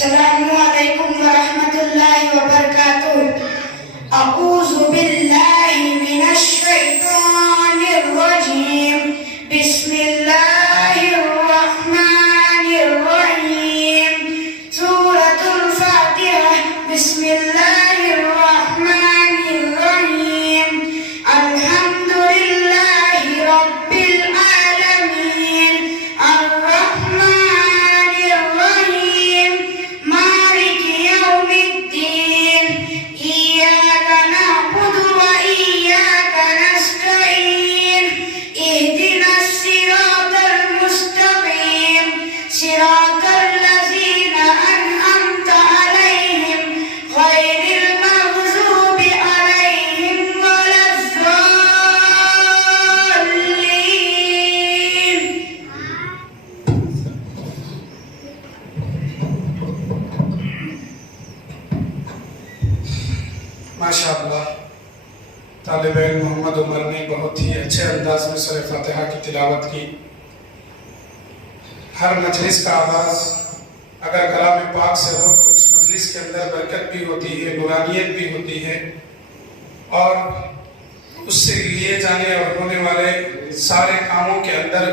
السلام علیکم ورحمۃ اللہ وبرکاتہ۔ اعوذ باللہ من الشیطان الرجیم، بسم اللہ الرحمن الرحیم۔ سورۃ الفاتحہ، بسم اللہ الرحمن الرحیم۔ الحمد للہ رب العالمین، الرحمن الرحیم، مالک یوم الدین، ایاک نعبد و ایاک نستعین، اہدنا الصراط المستقیم، صراط الذین انعمت علیہم غیر المغضوب علیہم ولا الضالین۔ ماشاء اللہ، طالب علم محمد عمر نے بہت ہی اچھے انداز میں سورہ فاتحہ کی تلاوت کی۔ ہر مجلس کا آغاز اگر کلام پاک سے ہو تو اس مجلس کے اندر برکت بھی ہوتی ہے، نورانیت بھی ہوتی ہے، اور اس سے لیے جانے اور ہونے والے سارے کاموں کے اندر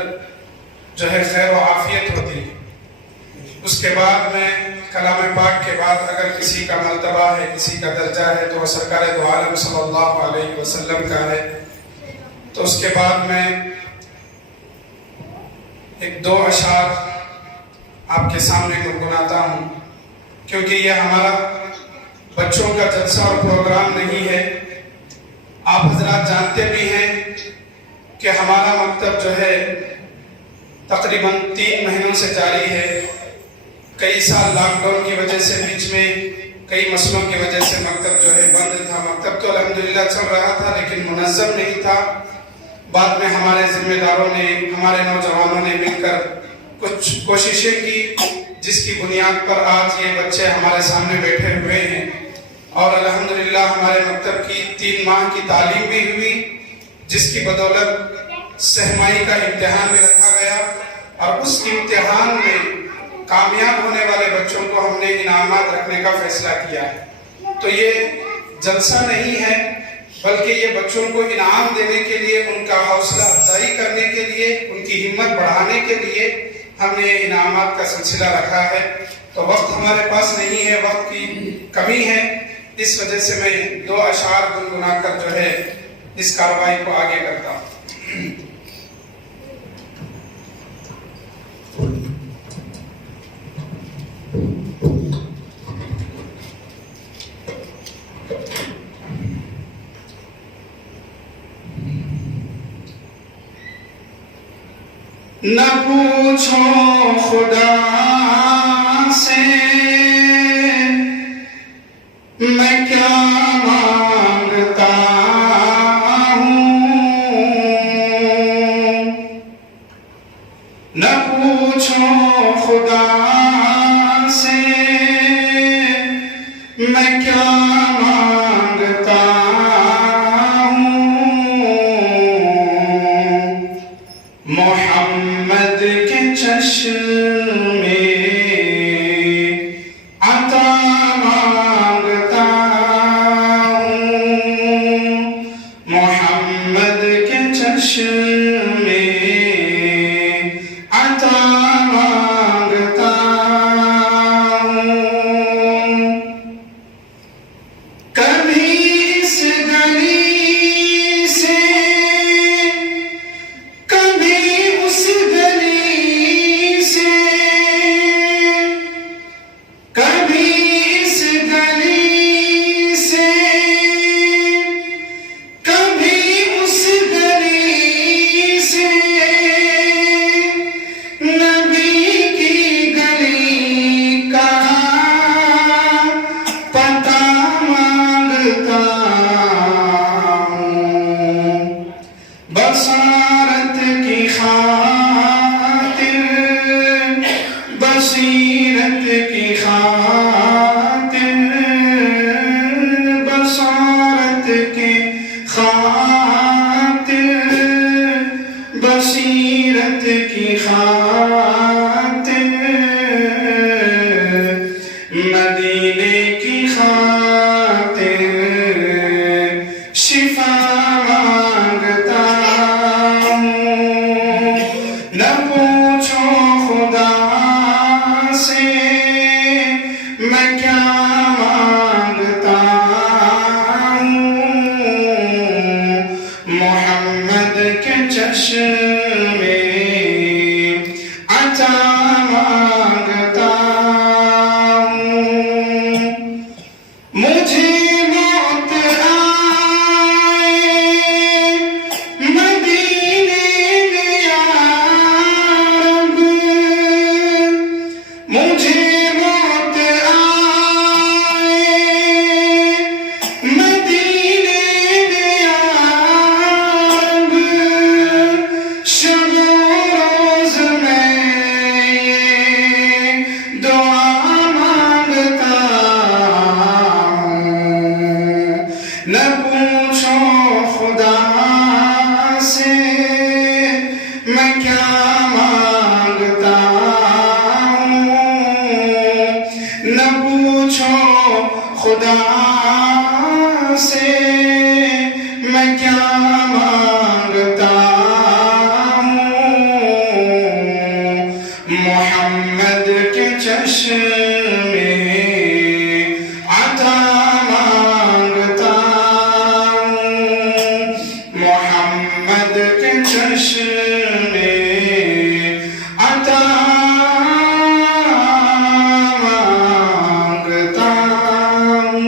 جو ہے خیر و عافیت ہوتی ہے۔ اس کے بعد میں کلام پاک کے بعد اگر کسی کا مرتبہ ہے، کسی کا درجہ ہے، تو وہ سرکار دو عالم صلی اللہ علیہ وسلم کا ہے۔ تو اس کے بعد میں ایک دو اشعار آپ کے سامنے گنگناتا ہوں، کیونکہ یہ ہمارا بچوں کا جلسہ اور پروگرام نہیں ہے۔ آپ حضرات جانتے بھی ہیں کہ ہمارا مکتب جو ہے تقریباً 3 مہینوں سے جاری ہے۔ کئی سال لاک ڈاؤن کی وجہ سے بیچ میں کئی مسئلوں کی وجہ سے مکتب جو ہے بند تھا۔ مکتب تو الحمدللہ چل رہا تھا لیکن منظم نہیں تھا۔ بعد میں ہمارے ذمہ داروں نے، ہمارے نوجوانوں نے مل کر کچھ کوششیں کی، جس کی بنیاد پر آج یہ بچے ہمارے سامنے بیٹھے ہوئے ہیں، اور الحمدللہ ہمارے مکتب کی 3 ماہ کی تعلیم بھی ہوئی، جس کی بدولت سہمائی کا امتحان بھی رکھا گیا، اور اس امتحان میں کامیاب ہونے والے بچوں کو ہم نے انعامات رکھنے کا فیصلہ کیا ہے۔ تو یہ جلسہ نہیں ہے، بلکہ یہ بچوں کو انعام دینے کے لیے، ان کا حوصلہ افزائی کرنے کے لیے، ان کی ہمت بڑھانے کے لیے ہم نے انعامات کا سلسلہ رکھا ہے۔ تو وقت ہمارے پاس نہیں ہے، وقت کی کمی ہے، اس وجہ سے میں 2 اشعار گنگنا کر جو ہے اس کارروائی کو آگے کرتا ہوں۔ نہ پوچھو خدا سے میں کیا مانگتا ہوں، نہ پوچھو خدا سے میں کیا مانگتا ہوں، محمد کے چشمے عطا مانگتا ہوں، محمد کے چشمے عطا مانگتا ہوں۔ کبھی اس گلی سے، کبھی اس گلی سے، کبھی اس گلی سے، کبھی اس گلی سے، نبی کی گلی کا پتہ مانگتا مجھے موت آئے مدینے میں یا رب، مجھے موت آئے مدینے میں یا رب، شب و روز میں دعا مانگتا ہوں، نہ پوچھو خدا سے میں کیا مانگتا ہوں، نہ پوچھو خدا سے میں کیا مانگتا ہوں، محمد کے چشمے عطا مانگتا ہوں، محمد کے چشمے عطا مانگتا ہوں۔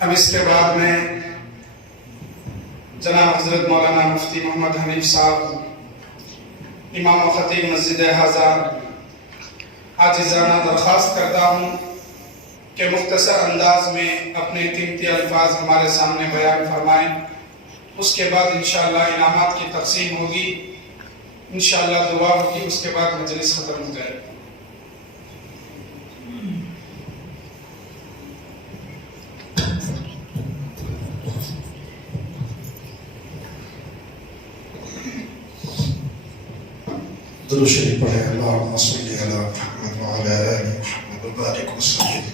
اب اس کے بعد میں جناب حضرت مولانا مفتی محمد حنیف صاحب امام و خطیب مسجد حاضہ عاجزانہ درخواست کرتا ہوں کہ مختصر انداز میں اپنے قیمتی الفاظ ہمارے سامنے بیان فرمائیں۔ اس کے بعد انشاءاللہ انعامات کی تقسیم ہوگی، انشاءاللہ دعا ہوگی، اس کے بعد مجلس ختم ہو جائے گی۔ درود شریف پڑھے اللہم صلی علی محمد وعلی آل محمد وبارک وسلم۔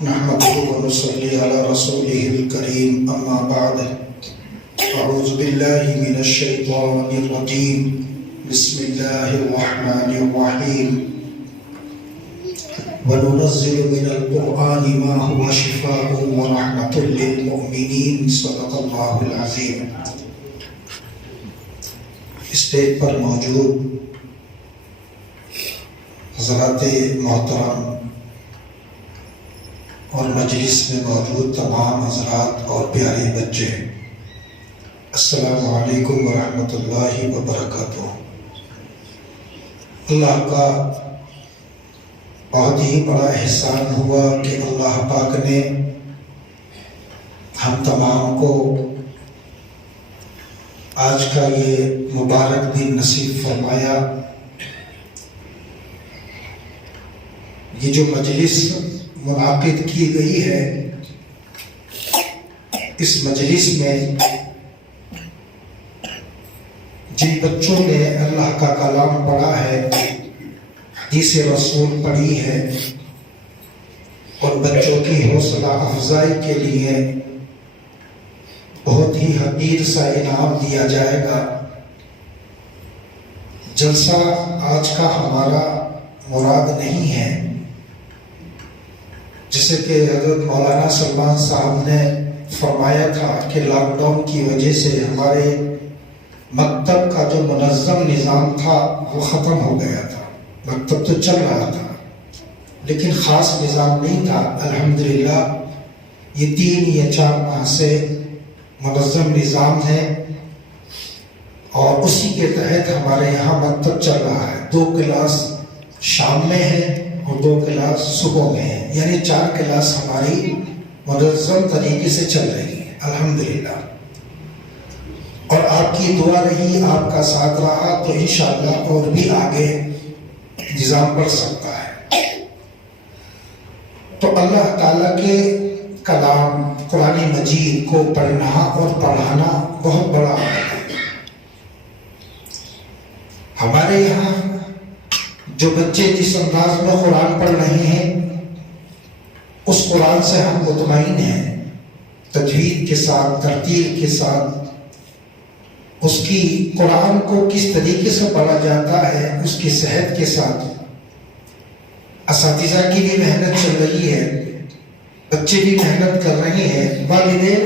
نحمدہ ونصلی علی رسولہ الکریم، اما بعد، اعوذ باللہ من الشیطان الرجیم، بسم اللہ الرحمن الرحیم، وننزل من القرآن ما هو شفاء ورحمة للمؤمنین، صدق اللہ العظیم۔ اسٹیج پر موجود حضرات محترم اور مجلس میں موجود تمام حضرات اور پیارے بچے، السلام علیکم ورحمۃ اللہ وبرکاتہ۔ اللہ کا بہت ہی بڑا احسان ہوا کہ اللہ پاک نے ہم تمام کو آج کا یہ مبارک دن نصیب فرمایا۔ یہ جو مجلس منعقد کی گئی ہے، اس مجلس میں جن بچوں نے اللہ کا کلام پڑھا ہے، حدیث رسول پڑھی ہے، اور بچوں کی حوصلہ افزائی کے لیے بہت ہی حقیر سا انعام دیا جائے گا۔ جلسہ آج کا ہمارا مراد نہیں ہے، جیسے کہ حضرت مولانا سلمان صاحب نے فرمایا تھا کہ لاک ڈاؤن کی وجہ سے ہمارے مکتب کا جو منظم نظام تھا وہ ختم ہو گیا تھا۔ مکتب تو چل رہا تھا لیکن خاص نظام نہیں تھا۔ الحمدللہ یہ 3 یا 4 ماہ سے منظم نظام ہے، اور اسی کے تحت ہمارے یہاں مکتب چل رہا ہے۔ 2 کلاس شام میں ہے اور 2 کلاس صبح میں ہے، یعنی 4 کلاس ہماری منظم طریقے سے چل رہی ہے الحمدللہ۔ اور آپ کی دعا رہی، آپ کا ساتھ رہا تو انشاءاللہ اور بھی آگے نظام بڑھ سکتا ہے۔ تو اللہ تعالیٰ کے کلام قرآن مجید کو پڑھنا اور پڑھانا بہت بڑا عمل ہے۔ ہمارے یہاں جو بچے جس انداز میں قرآن پڑھ رہے ہیں، اس قرآن سے ہم مطمئن ہیں، تجوید کے ساتھ، ترتیل کے ساتھ، اس کی قرآن کو کس طریقے سے پڑھا جاتا ہے، اس کی صحت کے ساتھ۔ اساتذہ کی بھی محنت چل رہی ہے، بچے بھی محنت کر رہے ہیں، والدین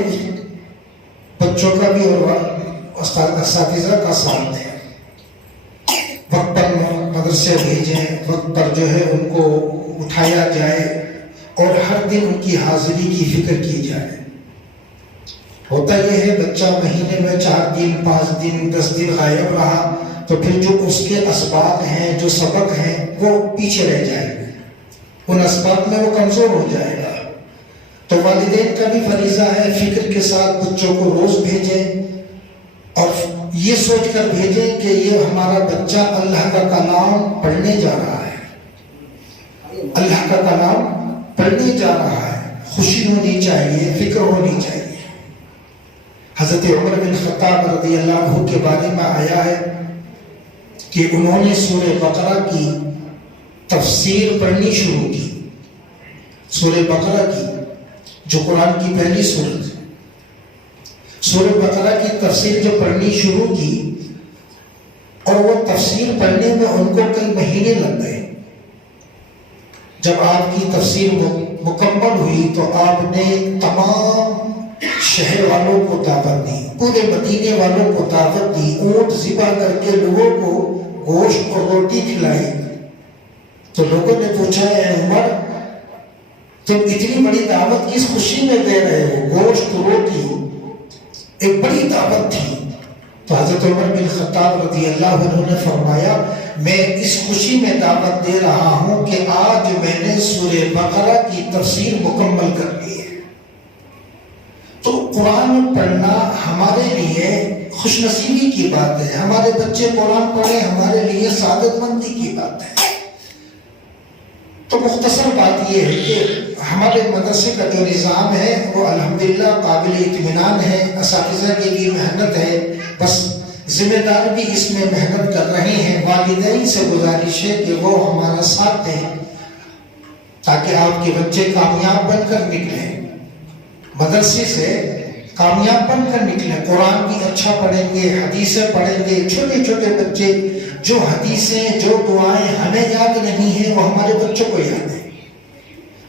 بچوں کا بھی اور اساتذہ کا ساتھ دیں، وقت پر مدرسے بھیجیں، وقت پر جو ہے ان کو اٹھایا جائے اور ہر دن ان کی حاضری کی فکر کی جائے۔ ہوتا یہ ہے بچہ مہینے میں 4 دن 5 دن 10 دن غائب رہا تو پھر جو اس کے اسباق ہیں، جو سبق ہیں، وہ پیچھے رہ جائیں گے، ان اسباق میں وہ کمزور ہو جائے گا۔ تو والدین کا بھی فریضہ ہے فکر کے ساتھ بچوں کو روز بھیجیں اور یہ سوچ کر بھیجیں کہ یہ ہمارا بچہ اللہ کا کلام پڑھنے جا رہا ہے، اللہ کا کلام پڑھنے جا رہا ہے۔ خوشی ہونی چاہیے، فکر ہونی چاہیے۔ حضرت عمر بن خطاب رضی اللہ عنہ کے بارے میں آیا ہے کہ انہوں نے سورہ بقرہ کی تفسیر پڑھنی شروع کی، سورہ بقرہ کی جو قرآن کی پہلی سورت ہے، سورہ بقرہ کی تفسیر جو پڑھنی شروع کی اور وہ تفسیر پڑھنے میں ان کو کئی مہینے لگ گئے۔ جب آپ کی تفسیر مکمل ہوئی تو آپ نے تمام شہر والوں کو دعوت دی، پورے مدینے والوں کو دعوت دی، اونٹ ذبح کر کے لوگوں کو گوشت اور روٹی کھلائی۔ تو لوگوں نے پوچھا اے عمر تم اتنی بڑی دعوت کس خوشی میں دے رہے ہو؟ گوشت روٹی ایک بڑی دعوت تھی۔ تو حضرت عمر بن خطاب رضی اللہ عنہ نے فرمایا میں اس خوشی میں دعوت دے رہا ہوں کہ آج میں نے سورہ بقرہ کی تفسیر مکمل کر لی ہے۔ تو قرآن پڑھنا ہمارے لیے خوش نصیبی کی بات ہے، ہمارے بچے قرآن پڑھیں ہمارے لیے سعادت مندی کی بات ہے۔ تو مختصر بات یہ ہے کہ ہمارے مدرسے کا جو نظام ہے وہ الحمدللہ قابل اطمینان ہے، اساتذہ کی بھی محنت ہے، بس ذمہ دار بھی اس میں محنت کر رہے ہیں۔ والدین سے گزارش ہے کہ وہ ہمارا ساتھ دیں تاکہ آپ کے بچے کامیاب بن کر نکلیں، مدرسے سے کامیاب بن کر نکلیں، قرآن بھی اچھا پڑھیں گے، حدیثیں پڑھیں گے۔ چھوٹے چھوٹے بچے جو حدیثیں جو دعائیں ہمیں یاد نہیں ہیں وہ ہمارے بچوں کو یاد ہیں۔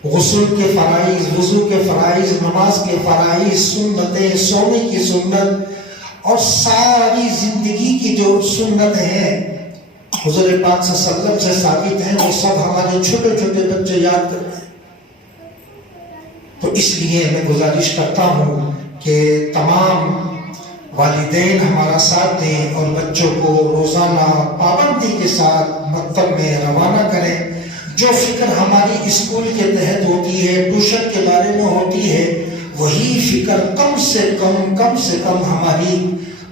غسل کے فرائض، وضو کے فرائض، نماز کے فرائض، سنتیں، سونے کی سنت اور ساری زندگی کی جو سنت ہیں حضور پاک صلی اللہ علیہ وسلم سے ثابت ہیں، وہ سب ہمارے چھوٹے چھوٹے بچے یاد کر رہے ہیں۔ تو اس لیے میں گزارش کرتا ہوں کہ تمام والدین ہمارا ساتھ دیں اور بچوں کو روزانہ پابندی کے ساتھ مکتب میں روانہ کریں۔ جو فکر ہماری اسکول کے تحت ہوتی ہے، ٹیوشن کے بارے میں ہوتی ہے، وہی فکر کم سے کم ہماری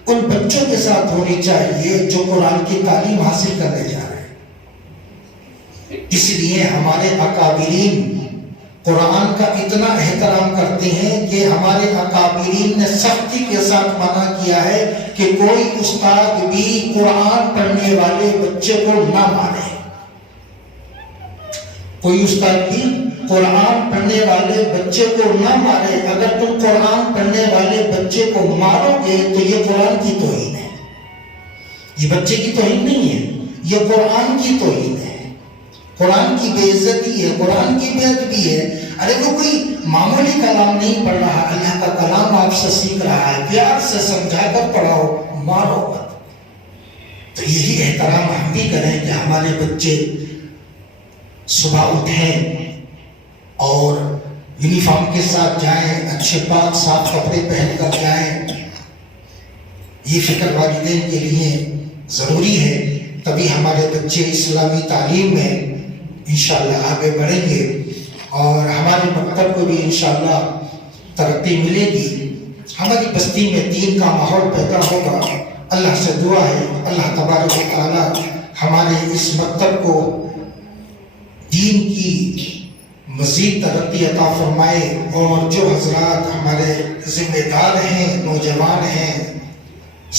ان بچوں کے ساتھ ہونی چاہیے جو قرآن کی تعلیم حاصل کرنے جا رہے ہیں۔ اس لیے ہمارے اکابرین قرآن کا اتنا احترام کرتے ہیں کہ ہمارے اکابرین نے سختی کے ساتھ منع کیا ہے کہ کوئی استاد بھی قرآن پڑھنے والے بچے کو نہ مارے، کوئی استاد بھی قرآن پڑھنے والے بچے کو نہ مارے۔ اگر تم قرآن پڑھنے والے بچے کو مارو گے تو یہ قرآن کی توہین ہے، یہ بچے کی توہین نہیں ہے، یہ قرآن کی توہین ہے، قرآن کی بے عزتی ہے، قرآن کی بے ادبی ہے۔ ارے وہ کوئی معمولی کلام نہیں پڑھ رہا، اللہ کا کلام آپ سے سیکھ رہا ہے، پیار سے سمجھا کر پڑھاؤ، مارو مت۔ تو یہی احترام ہم بھی کریں کہ ہمارے بچے صبح اٹھیں اور یونیفارم کے ساتھ جائیں، اچھے پاک صاف کپڑے پہن کر جائیں۔ یہ فکر والدین کے لیے ضروری ہے، تبھی ہمارے بچے اسلامی تعلیم میں انشاءاللہ آگے بڑھیں گے اور ہمارے مکتب کو بھی انشاءاللہ ترقی ملے گی، ہماری بستی میں دین کا ماحول پیدا ہوگا۔ اللہ سے دعا ہے اللہ تبارک و تعالی ہمارے اس مکتب کو دین کی مزید ترقی عطا فرمائے، اور جو حضرات ہمارے ذمہ دار ہیں، نوجوان ہیں،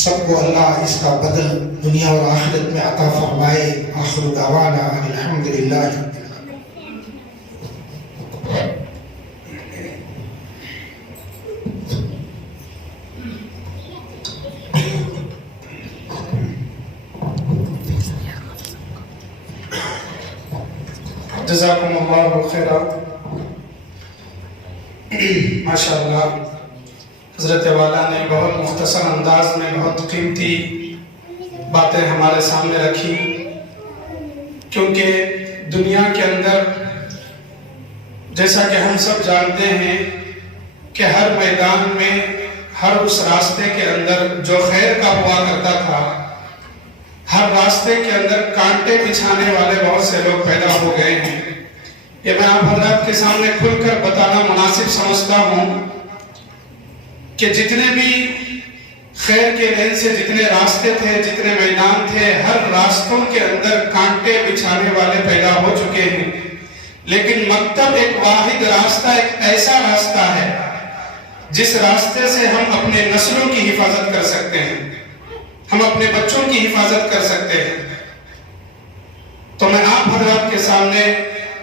سب کو اللہ اس کا بدل دنیا اور آخرت میں عطا فرمائے۔ آخر دعوانا الحمدللہ۔ جزاکم اللہ خیرہ۔ ماشاءاللہ حضرت والا نے بہت مختصر انداز میں بہت قیمتی باتیں ہمارے سامنے رکھی، کیونکہ دنیا کے اندر جیسا کہ ہم سب جانتے ہیں کہ ہر میدان میں، ہر اس راستے کے اندر جو خیر کا ہوا کرتا تھا، ہر راستے کے اندر کانٹے بچھانے والے بہت سے لوگ پیدا ہو گئے ہیں۔ یہ میں آپ حضرات کے سامنے کھل کر بتانا مناسب سمجھتا ہوں کہ جتنے بھی خیر کے لین سے جتنے راستے تھے، جتنے میدان تھے، ہر راستوں کے اندر کانٹے بچھانے والے پیدا ہو چکے ہیں، لیکن مکتب ایک واحد راستہ، ایک ایسا راستہ ہے جس راستے سے ہم اپنے نسلوں کی حفاظت کر سکتے ہیں، ہم اپنے بچوں کی حفاظت کر سکتے ہیں۔ تو میں آپ حضرات کے سامنے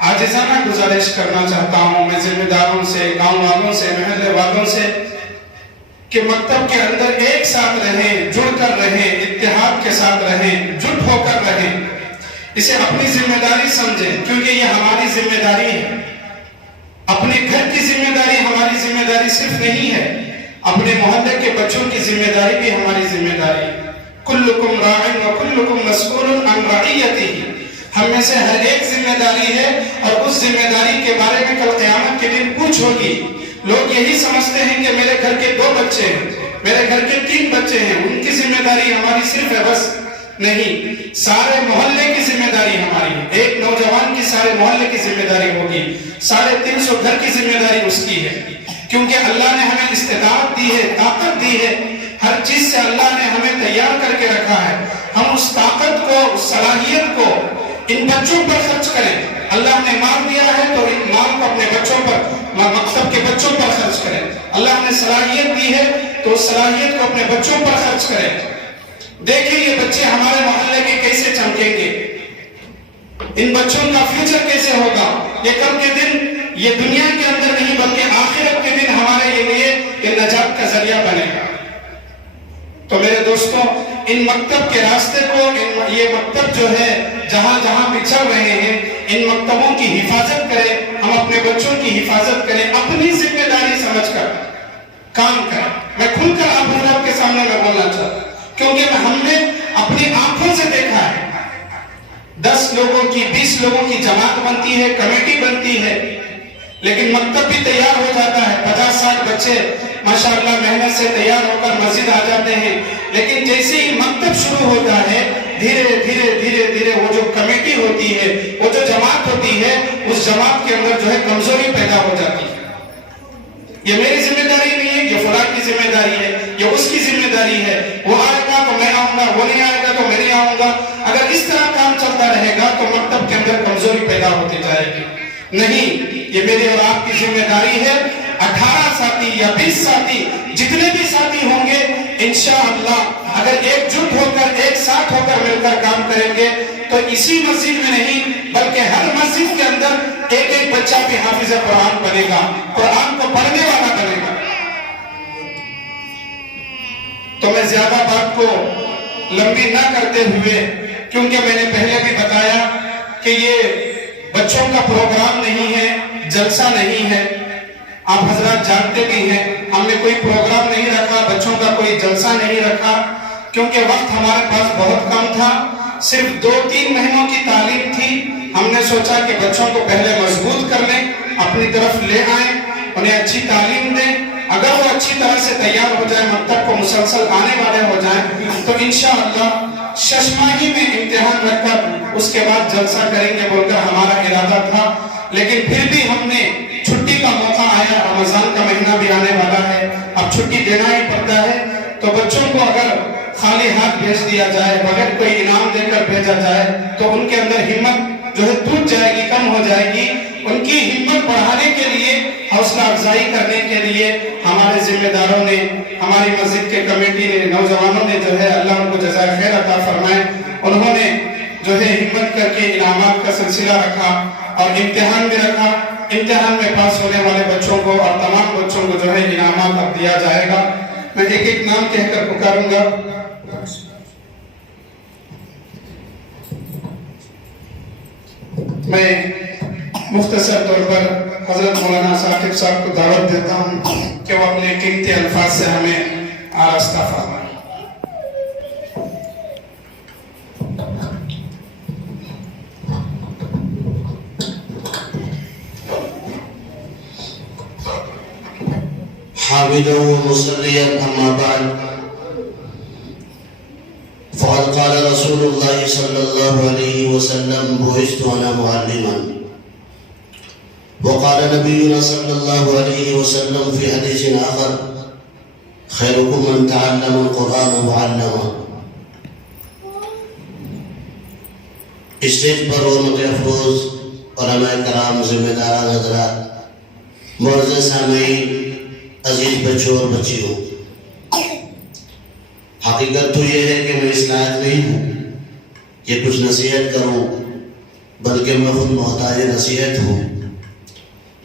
عاجزانہ گزارش کرنا چاہتا ہوں، میں ذمہ داروں سے، گاؤں والوں سے، محلے والوں سے، کہ مکتب کے اندر ایک ساتھ رہیں، جڑ کر رہیں، اتحاد کے ساتھ رہیں، جٹ ہو کر رہیں، اسے اپنی ذمہ داری سمجھیں، کیونکہ یہ ہماری ذمہ داری ہے۔ اپنے گھر کی ذمہ داری ہماری ذمہ داری صرف نہیں ہے، اپنے محلے کے بچوں کی ذمہ داری بھی ہماری ذمہ داری ہے۔ کلکم راع وکلکم مسئول عن رعیتہ، ہم میں سے ہر ایک ذمہ داری ہے، اور اس ذمہ داری کے بارے میں کل قیامت کے دن پوچھ ہوگی۔ لوگ یہی سمجھتے ہیں کہ میرے گھر کے 2 بچے ہیں، میرے گھر کے 3 بچے ہیں، ان کی ذمہ داری ہماری صرف ہے، بس نہیں، سارے محلے کی ذمہ داری ہماری ہے۔ ایک نوجوان کی سارے محلے کی ذمہ داری ہوگی، 350 گھر کی ذمہ داری اس کی ہے، کیونکہ اللہ نے ہمیں استطاعت دی ہے، طاقت دی ہے، ہر چیز سے اللہ نے ہمیں تیار کر کے رکھا ہے۔ ہم اس طاقت کو، اس صلاحیت کو ان بچوں پر خرچ کریں۔ اللہ نے مال دیا ہے تو ان مال کو اپنے بچوں پر، مکتب کے بچوں پر خرچ کریں۔ اللہ نے صلاحیت دی ہے تو اس صلاحیت کو اپنے بچوں پر خرچ کریں۔ دیکھیں یہ بچے ہمارے محلے کے کیسے چمکیں گے، ان بچوں کا فیوچر کیسے ہوگا، یہ کل کے دن، یہ دنیا کے اندر نہیں بلکہ آخرت کے دن ہمارے لیے یہ نجات کا ذریعہ بنے گا۔ تو میرے دوستوں، ان مکتب کے راستے کو، یہ مکتب جو ہے جہاں جہاں بچھڑ رہے ہیں، ان مکتبوں کی حفاظت کریں، ہم اپنے بچوں کی حفاظت کریں، اپنی ذمہ داری سمجھ کر کام کریں۔ میں کھل کر آپ حضرات کے سامنے میں بولنا چاہتا ہوں، کیونکہ ہم نے اپنی آنکھوں سے دیکھا ہے 10 لوگوں کی، 20 لوگوں کی جماعت بنتی ہے، کمیٹی بنتی ہے، لیکن مکتب بھی تیار ہو جاتا ہے، 50-60 بچے ماشاءاللہ محنت سے تیار ہو کر مسجد آ جاتے ہیں، لیکن جیسے ہی مکتب شروع ہوتا ہے، دھیرے دھیرے دھیرے دھیرے وہ جو کمیٹی ہوتی ہے، وہ جو جماعت ہوتی ہے، اس جماعت کے اندر جو ہے کمزوری پیدا ہو جاتی ہے۔ یہ میری ذمہ داری نہیں ہے، یہ فلاں کی ذمہ داری ہے، یہ اس کی ذمہ داری ہے، وہ آئے گا تو میں آؤں گا، وہ نہیں آئے گا تو میں نہیں آؤں گا۔ اگر اس طرح کام چلتا رہے گا تو مکتب کے اندر کمزوری پیدا ہوتی جائے گی۔ نہیں، یہ میری اور آپ کی ذمہ داری ہے۔ 18 ساتھی یا 20 ساتھی، جتنے بھی ساتھی ہوں گے، انشاءاللہ اگر ایک جٹ ہو کر، ایک ساتھ ہو کر مل کر کام کریں گے تو اسی مسجد میں نہیں بلکہ ہر مسجد کے اندر ایک ایک بچہ بھی حافظ قرآن بنے گا، قرآن کو پڑھنے والا بنے گا۔ تو میں زیادہ بات کو لمبی نہ کرتے ہوئے، کیونکہ میں نے پہلے بھی بتایا کہ یہ بچوں کا پروگرام نہیں ہے، جلسہ نہیں ہے، آپ حضرات جانتے بھی ہیں ہم نے کوئی پروگرام نہیں رکھا، بچوں کا کوئی جلسہ نہیں رکھا، کیونکہ وقت ہمارے پاس بہت کم تھا، صرف 2-3 مہینوں کی تعلیم تھی۔ ہم نے سوچا کہ بچوں کو پہلے مضبوط کر لیں، اپنی طرف لے آئیں، انہیں اچھی تعلیم دیں، اگر وہ اچھی طرح سے تیار ہو جائیں، مکتب کو مسلسل آنے والے ہو جائیں تو انشاءاللہ 6 ماہی میں امتحان رکھ کر اس کے بعد جلسہ کریں گے بول کر ہمارا ارادہ تھا، لیکن پھر بھی ہم نے چھٹی کا موقع آیا، رمضان کا مہینہ بھی آنے والا ہے، اب چھٹی دینا ہی پڑتا ہے، تو بچوں کو اگر خالی ہاتھ بھیج دیا جائے، بغیر کوئی انعام دے کر بھیجا جائے تو ان کے اندر ہمت جو ہے ٹوٹ جائے گی، کم ہو جائے گی۔ ان کی ہمت بڑھانے کے لیے، حوصلہ افزائی کرنے کے لیے ہمارے ذمہ داروں نے، ہماری مسجد کے کمیٹی نے، نوجوانوں نے جو ہے اللہ ان کو جزائے خیر عطا فرمائے، انہوں نے جو ہے ہمت کر کے انعامات کا سلسلہ رکھا اور امتحان بھی رکھا۔ امتحان میں پاس ہونے والے بچوں کو اور تمام بچوں کو جو ہے انعامات اب دیا جائے گا۔ میں ایک ایک نام کہہ کر پکاروں گا۔ میں مختصر طور پر حضرت مولانا ثاقب صاحب کو دعوت دیتا ہوں۔ کہ وہ اپنے قیمتی الفاظ سے ہمیں آراستہ فرمائے. حامدا ومصليا أما بعد فقد قال رسول الله صلى الله عليه وسلم بعثت أنا معلما وقال نبينا صلى الله عليه وسلم في حديث آخر خيركم من تعلم القرآن وعلمه. اسٹیج پر حرمت افروز علماء کرام، ذمہ داران حضرات، معزز سامعین، عزیز بچوں اور بچیوں، حقیقت تو یہ ہے کہ میں اس لائق نہیں ہوں کہ کچھ نصیحت کروں، بلکہ میں خود محتاج نصیحت ہوں.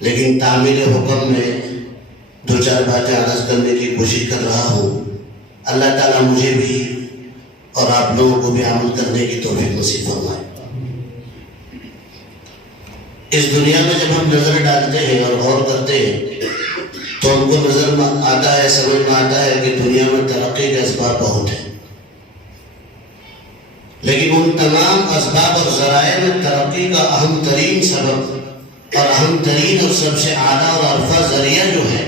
لیکن تعمیل حکم میں دو چار باتیں عرض کرنے کی کوشش کر رہا ہوں. اللہ تعالیٰ مجھے بھی اور آپ لوگوں کو بھی عمل کرنے کی توفیق نصیب فرمائے. اس دنیا میں جب ہم نظر ڈالتے ہیں اور غور کرتے ہیں تو ہم کو نظر میں آتا ہے، سمجھ میں آتا ہے کہ دنیا میں ترقی کے اسباب بہت ہیں، لیکن ان تمام اسباب اور ذرائع میں ترقی کا اہم ترین سبب اور اہم ترین اور سب سے اعلیٰ اور ارفع ذریعہ جو ہے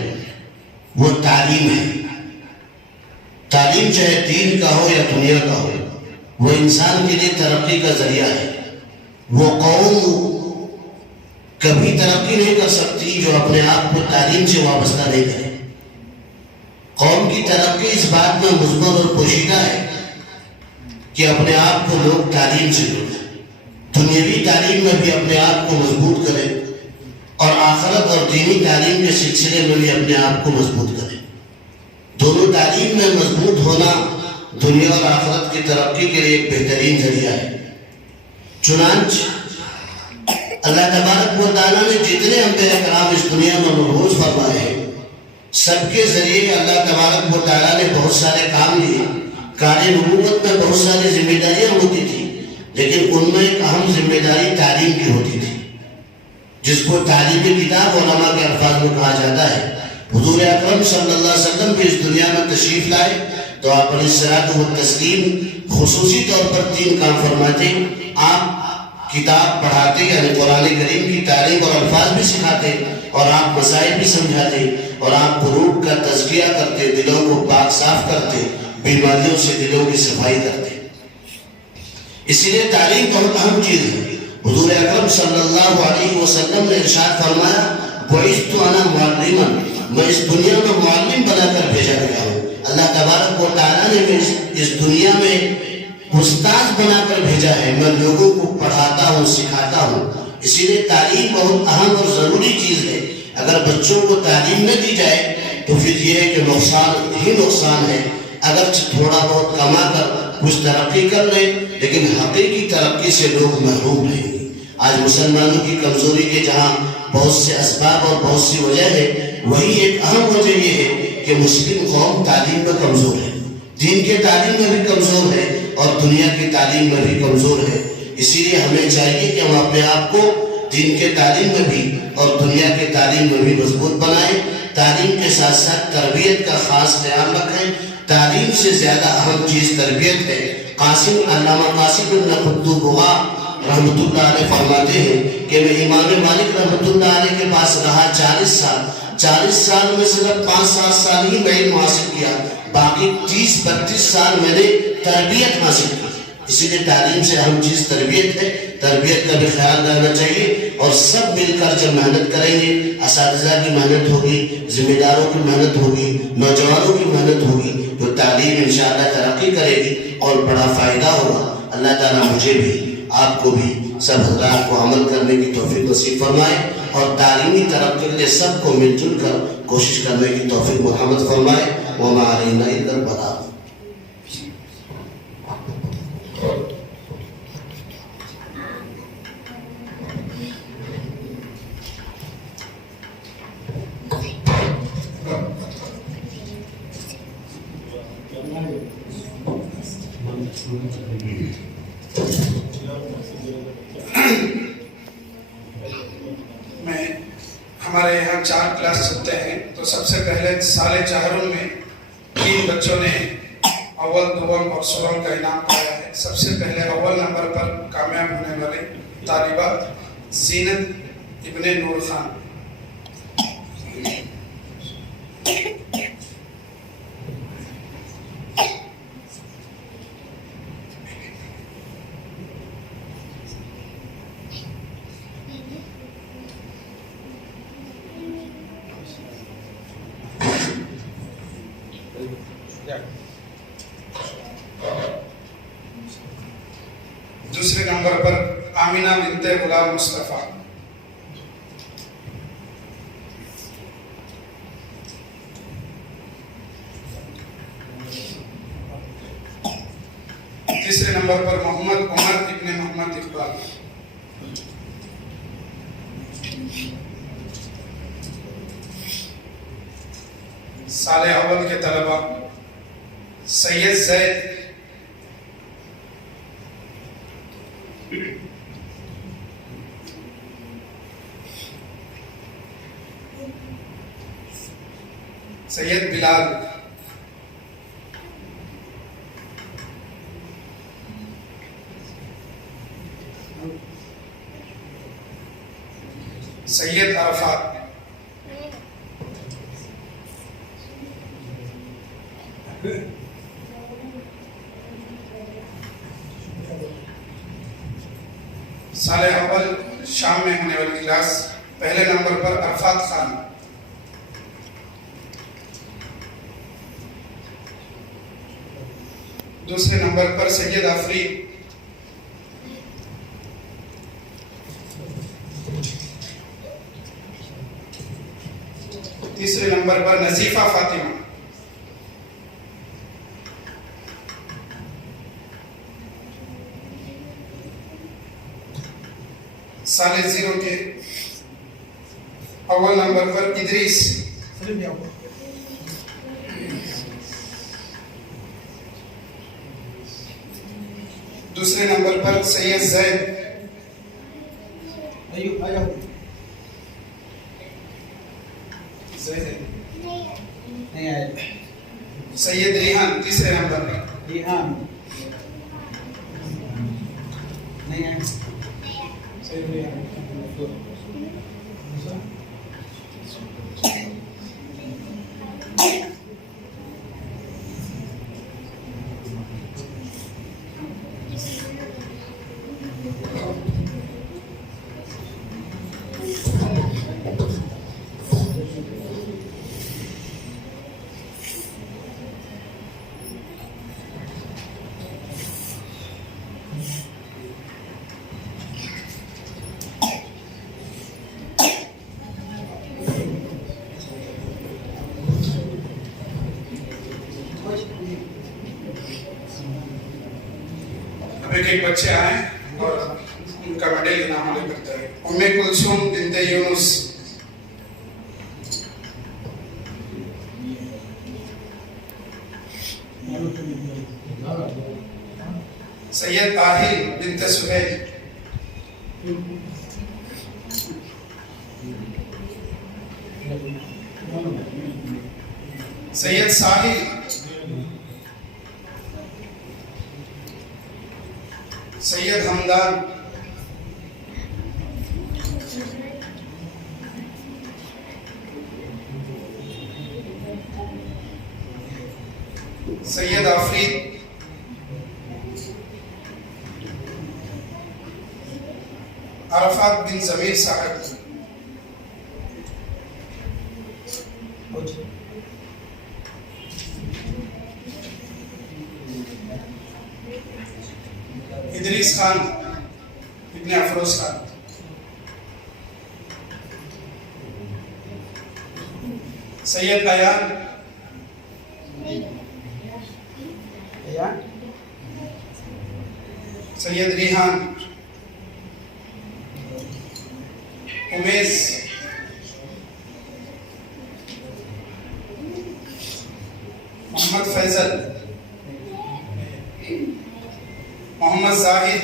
وہ تعلیم ہے. تعلیم چاہے دین کا ہو یا دنیا کا ہو، وہ انسان کے لیے ترقی کا ذریعہ ہے. وہ قوم کبھی ترقی نہیں کر سکتی جو اپنے آپ کو تعلیم سے وابستہ نہیں کرے. قوم کی ترقی اس بات میں مضمر اور پوشیدہ ہے کہ اپنے آپ کو لوگ تعلیم سے جوڑیں، دنیاوی تعلیم میں بھی اپنے آپ کو مضبوط کریں اور آخرت اور دینی تعلیم کے سلسلے میں بھی اپنے آپ کو مضبوط کریں. دونوں تعلیم میں مضبوط ہونا دنیا اور آخرت کی ترقی کے لیے ایک بہترین ذریعہ ہے. چنانچہ اللہ تبارک و تعالیٰ نے جتنے انبیاء کرام اس دنیا میں مبعوث فرمائے ہیں، سب کے ذریعے اللہ تبارک و تعالیٰ نے بہت سارے کام لیے. کار نبوت میں بہت ساری ذمہ داریاں ہوتی تھی، لیکن ان میں ایک اہم ذمہ داری تعلیم کی ہوتی تھی، جس کو تعلیم کتاب علماء کے الفاظ میں کہا جاتا ہے. حضور اکرم صلی اللہ علیہ وسلم بھی اس دنیا میں تشریف لائے تو آپ علیہ الصلوۃ والتسلیم خصوصی طور پر 3 کام فرماتے. آپ کتاب پڑھاتے، یعنی قرآن کریم کی تعلیم اور الفاظ بھی سکھاتے، اور آپ مسائل بھی سمجھاتے، اور آپ قلوب کا تزکیہ کرتے، دلوں کو پاک صاف کرتے، بیماریوں سے دلوں کی صفائی کرتے. اسی لیے تعلیم بہت اہم چیز ہے. حضور اکرم صلی اللہ علیہ وسلم نے ارشاد فرمایا بعثت انا معلما، میں اس دنیا میں معلم بنا کر بھیجا گیا ہوں. اللہ تبارک و تعالیٰ نے اس دنیا میں استاد بنا کر بھیجا ہے. میں لوگوں کو پڑھاتا ہوں، سکھاتا ہوں. اسی لیے تعلیم بہت اہم اور ضروری چیز ہے. اگر بچوں کو تعلیم نہ دی جائے تو پھر یہ ہے کہ نقصان ہی نقصان ہے. اگرچہ تھوڑا بہت کما کر کچھ ترقی کر لیں، لیکن حقیقی ترقی سے لوگ محروم رہیں گے. آج مسلمانوں کی کمزوری کے جہاں بہت سے اسباب اور بہت سی وجہ ہے، وہی ایک اہم وجہ یہ ہے کہ مسلم قوم تعلیم میں کمزور ہے، دین کے تعلیم میں بھی کمزور ہے اور دنیا کی تعلیم میں بھی کمزور ہے. اسی لیے ہمیں چاہیے کہ ہم اپنے آپ کو دین کے تعلیم میں بھی اور دنیا کے تعلیم میں بھی مضبوط بنائیں. تعلیم کے ساتھ ساتھ تربیت کا خاص خیال رکھیں. تعلیم سے زیادہ اہم چیز تربیت ہے. علامہ قاسم بن قطب رحمۃ اللہ علیہ فرماتے ہیں کہ میں امام مالک رحمۃ اللہ علیہ کے پاس رہا 40 سال میں صرف 5-7 سال ہی میں علم حاصل کیا، باقی 30-32 سال میں نے تربیت حاصل کی. اسی لیے تعلیم سے اہم چیز تربیت ہے. تربیت کا بھی خیال رہنا چاہیے اور سب مل کر جب محنت کریں گے، اساتذہ کی محنت ہوگی، ذمہ داروں کی محنت ہوگی، نوجوانوں کی محنت ہوگی، تو تعلیم انشاءاللہ ترقی کرے گی اور بڑا فائدہ ہوگا. اللہ تعالیٰ مجھے بھی آپ کو بھی سب حضرات کو عمل کرنے کی توفیق نصیب فرمائے اور تعلیمی ترقی کے لیے سب کو مل جل کر کوشش کرنے کی توفیق مرحمت فرمائے. وما علینا الا البلاغ. ہمارے یہاں 4 کلاس چلتے ہیں، تو سب سے پہلے سال چہرم میں 3 بچوں نے اول، دوم اور سوم کا انعام پایا ہے۔ سب سے پہلے اول نمبر پر کامیاب ہونے والے طالبہ زینت ابن نور خان۔ دوسرے نمبر پر آمینہ بنت غلام مصطفیٰ۔ تیسرے نمبر پر محمد عمر ابن محمد اقبال۔ سال اول کے طلبہ سید زید سید بلال، سید عرفات، سال اول شام میں ہونے والی کلاس پہلے نمبر پر عرفات خان، دوسرے نمبر پر سید آفرین، تیسرے نمبر پر نظیفہ فاطمہ، سال 0 کے اول نمبر پر ادریس، دوسرے نمبر پر سید زید، سید ریحان، تیسرے نمبر پر ایک بچے آئے اور ان کا میڈل انعام لے کرتا ہے۔ ام کلثوم بنت یونس، سید آہل بنت سہیل، سید ساحل، سید حمدان، سید آفرید، عرفات بن ضمیر صاحب، ادریس خان ابن افروز خان، سید ایان، سید ریحان، امیز، محمد فیصل، محمد زاہد،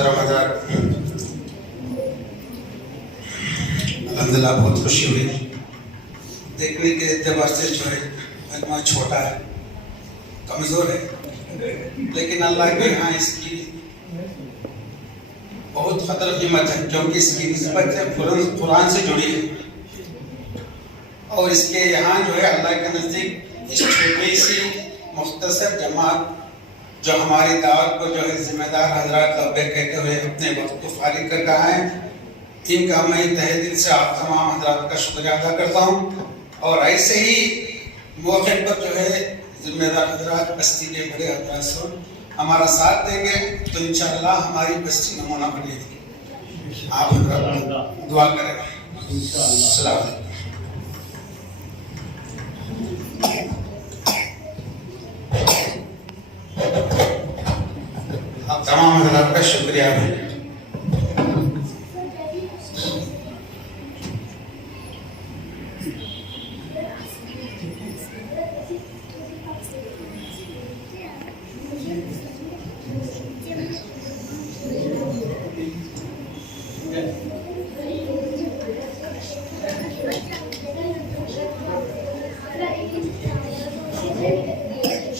محترم حضرات، الحمدللہ بہت خوشی ہوئی دیکھنے کے اعتبار سے جو ہے مجموعہ چھوٹا ہے، کمزور ہے، لیکن اللہ کے یہاں اس کی بہت قدر قیمت ہے، کیونکہ اس کی نسبت قرآن سے جڑی ہے، اور اس کے یہاں جو ہے اللہ کے نزدیک اس چھوٹی سی مختصر جماعت جو ہماری دعوت کو جو ہے ذمہ دار حضرات لبیک کہتے ہوئے اپنے وقت کو فارغ کر رہا ہے، ان کا میں تہہ دل سے آپ تمام حضرات کا شکریہ ادا کرتا ہوں، اور ایسے ہی موقع پر جو ہے ذمہ دار حضرات بستی کے بڑے حضرات سے ہمارا ساتھ دیں گے تو انشاءاللہ ہماری بستی نمونہ بنے گی. آپ حضرات دعا کریں. السلام علیکم. آپ تمام حضرات کا شکریہ ہے.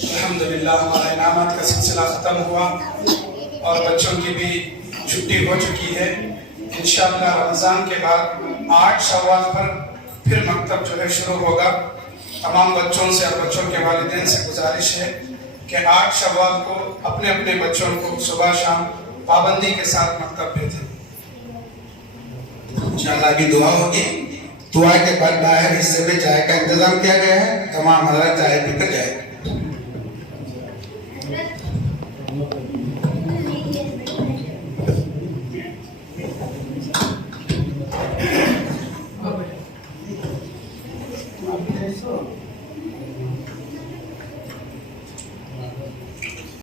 الحمدللہ ہمارا انعامات کا سلسلہ ختم ہوا اور بچوں کی بھی چھٹی ہو چکی ہے. انشاءاللہ رمضان کے بعد 8 شوال پر پھر مکتب جو ہے شروع ہوگا. تمام بچوں سے اور بچوں کے والدین سے گزارش ہے کہ 8 شوال کو اپنے اپنے بچوں کو صبح شام پابندی کے ساتھ مکتب بھیجیں. انشاءاللہ ابھی دعا ہوگی. دعا کے بعد باہر حصے میں چائے کا انتظام کیا گیا ہے، تمام حضرات چائے پی کر جائیں.